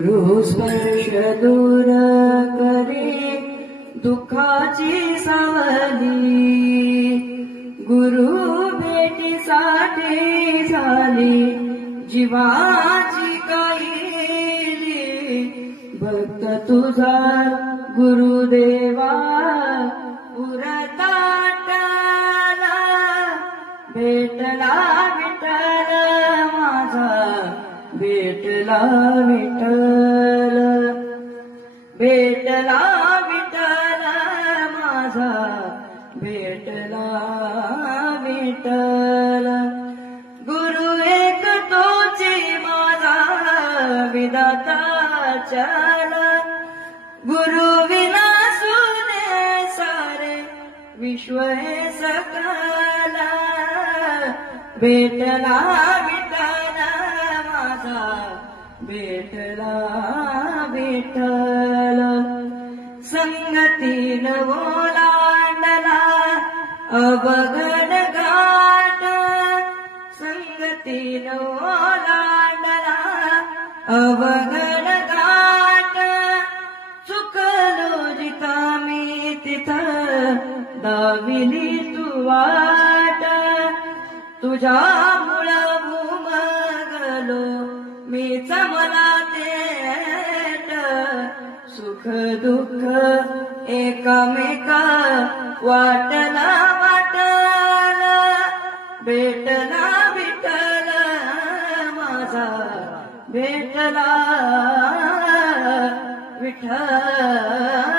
गुरु स्पर्श दूर करे दुःखाची सावली, गुरु भेटीसाठी झाली जीवाची काहिली. भक्त तुझा गुरुदेवा उरताटला, भेटला विठ्ठल माझा, भेटला विठ्ठल, भेटला विठ्ठल माझा, भेटला विठ्ठल. गुरु एक तोची माझा विधाता चला, गुरु विना सुने सारे विश्व हे सकला. भेटला विठ्ठल माझा, भेटला विठ्ठल. संगतीन ओलांडला अवघड घाट, संगतीन ओलांडला अवघड घाट. चुकलो जिता मी तिथं दाविली तू वाट, तुझ्यामुळं उमगलो मीच मला तेट. सुख दुःख एकमेका वाटला वाटला, भेटला विठ्ठल माझा, भेटला विठ्ठल.